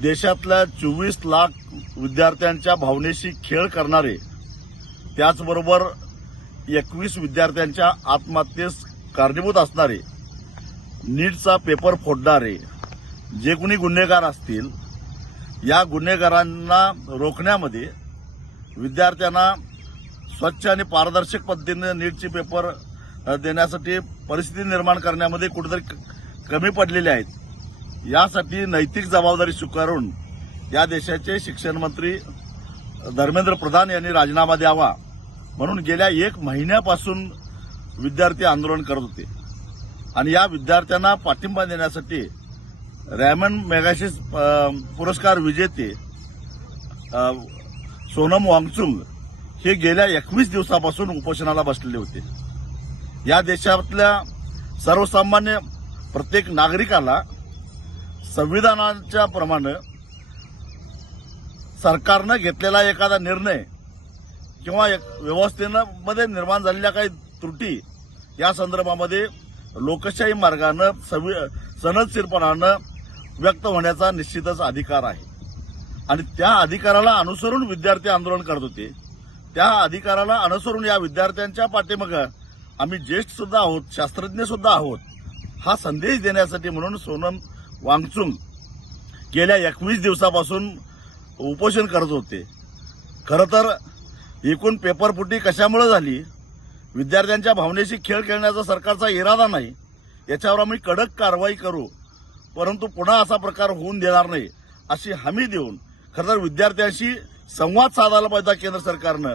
देशातल्या 24 लाख विद्यार्थ्यांच्या भावनेशी खेळ करणारे, त्याचबरोबर 21 विद्यार्थ्यांच्या आत्महत्येस कारणीभूत असणारे, नीटचा पेपर फोडणारे जे कोणी गुन्हेगार असतील, या गुन्हेगारांना रोखण्यामध्ये, विद्यार्थ्यांना स्वच्छ आणि पारदर्शक पद्धतीने नीटचे पेपर देण्यासाठी परिस्थिती निर्माण करण्यामध्ये कुठेतरी कमी पडलेले आहेत. यासाठी नैतिक जबाबदारी स्वीकारून या देशाचे शिक्षण मंत्री धर्मेंद्र प्रधान यांनी राजीनामा द्यावा म्हणून गेल्या 1 महिन्यापासून विद्यार्थी आंदोलन करत होते. आणि या विद्यार्थ्यांना पाठिंबा देण्यासाठी रॅमन मॅगसेसे पुरस्कार विजेते सोनम वांगचुक हे गेल्या 21 दिवसापासून उपोषणाला बसलेले होते. या देशातल्या सर्वसामान्य प्रत्येक नागरिकाला संविधानाच्या प्रमाणे सरकारनं घेतलेला एखादा निर्णय किंवा व्यवस्थेमध्ये निर्माण झालेल्या काही त्रुटी या संदर्भामध्ये लोकशाही मार्गानं सनदशीरपणानं व्यक्त होण्याचा निश्चितच अधिकार आहे. आणि त्या अधिकाराला अनुसरून विद्यार्थी आंदोलन करत होते. त्या अधिकाराला अनुसरून या विद्यार्थ्यांच्या पाठीमागे आम्ही ज्येष्ठ सुद्धा आहोत, शास्त्रज्ञ सुद्धा आहोत, हा संदेश देण्यासाठी म्हणून सोनम वांगचुक गेल्या 21 दिवसापासून उपोषण करत होते. खरं तर एकूण पेपरफुटी कशामुळे झाली, विद्यार्थ्यांच्या भावनेशी खेळ खेळण्याचा सरकारचा इरादा नाही. याच्यावर आम्ही कडक कारवाई करू, परंतु पुन्हा असा प्रकार होऊन देणार नाही अशी हमी देऊन खरं तर विद्यार्थ्यांशी संवाद साधायला पाहिजे होता केंद्र सरकारनं.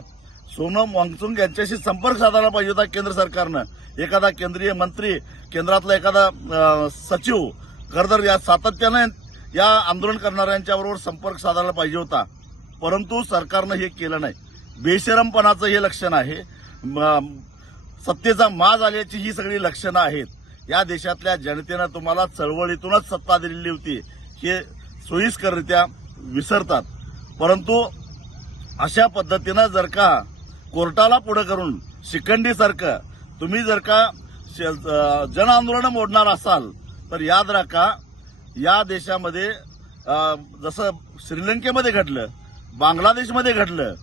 सोनम वांगचुक यांच्याशी संपर्क साधायला पाहिजे होता केंद्र सरकारनं. एखादा केंद्रीय मंत्री, केंद्रातला एखादा सचिव खरं तर या सातत्यानं या आंदोलन करणाऱ्यांच्याबरोबर संपर्क साधायला पाहिजे होता, परंतु सरकारनं हे केलं नाही. बेशरमपणाचं हे लक्षण आहे. सत्तेचा माज आल्याची ही सगळी लक्षणं आहेत. या देशातल्या जनतेनं तुम्हाला चळवळीतूनच सत्ता दिलेली होती हे सोयीस्कररित्या विसरतात. परंतु अशा पद्धतीनं जर का कोर्टाला पुढे करून शिखंडीसारखं तुम्ही जर का जन आंदोलन मोडणार असाल तर याद राखा, या देशामध्ये जसं श्रीलंकेमध्ये घडलं, बांगलादेशमध्ये घडलं,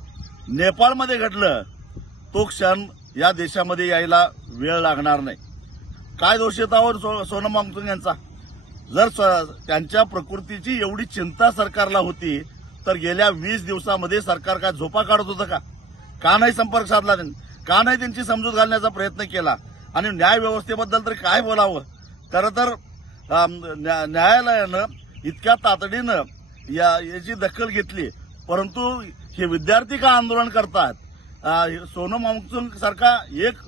नेपाळमध्ये घडलं, तो क्षण या देशामध्ये यायला वेळ लागणार नाही. काय दोष येतावर सोनम वांगचुक यांचा? जर त्यांच्या प्रकृतीची एवढी चिंता सरकारला होती तर गेल्या 20 दिवसामध्ये सरकार काय झोपा काढत होतं का? का नाही संपर्क साधला त्यांनी? का नाही त्यांची समजूत घालण्याचा प्रयत्न केला? आणि न्याय व्यवस्थेबद्दल तरी काय बोलावं? खरं तर न्यायालयानं इतक्या तातडीनं याची दखल घेतली, परंतु हे विद्यार्थी का आंदोलन करतात? सोनम वांगचुक सारखा एक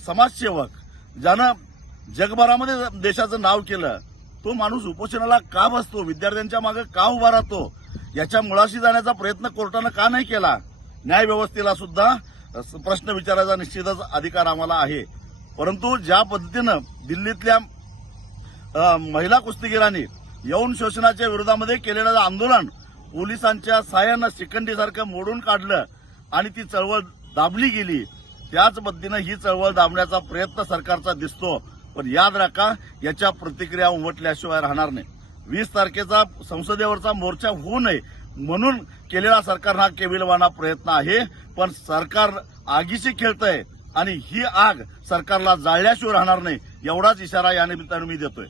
समाजसेवक ज्यानं जगभरामध्ये देशाचं नाव केलं, तो माणूस उपोषणाला का बसतो? विद्यार्थ्यांच्या मागे का उभा राहतो? याच्या मुळाशी जाण्याचा प्रयत्न कोर्टानं का नाही केला? न्याय व्यवस्थेला सुद्धा प्रश्न विचारायचा निश्चितच अधिकार आम्हाला आहे. परंतु ज्या पद्धतीनं दिल्लीतल्या महिला कुस्तीगिरांनी यौन शोषणाच्या विरोधामध्ये केलेलं आंदोलन पोलिसांच्या साह्यानं शिखंडीसारखं मोडून काढलं आणि ती चळवळ दाबली गेली, त्याच पद्धतीनं ही चळवळ दाबण्याचा प्रयत्न सरकारचा दिसतो. पण याद राखा, याच्या प्रतिक्रिया उमटल्याशिवाय राहणार नाही. 20 तारखेचा संसदेवरचा मोर्चा होऊ नये म्हणून केलेला सरकारनं हा केविलवाणा प्रयत्न आहे. पण सरकार आगीशी खेळतंय आणि ही आग सरकारला जाळल्याशिवाय राहणार नाही, एवढाच इशारा या निमित्तानं मी देतोय.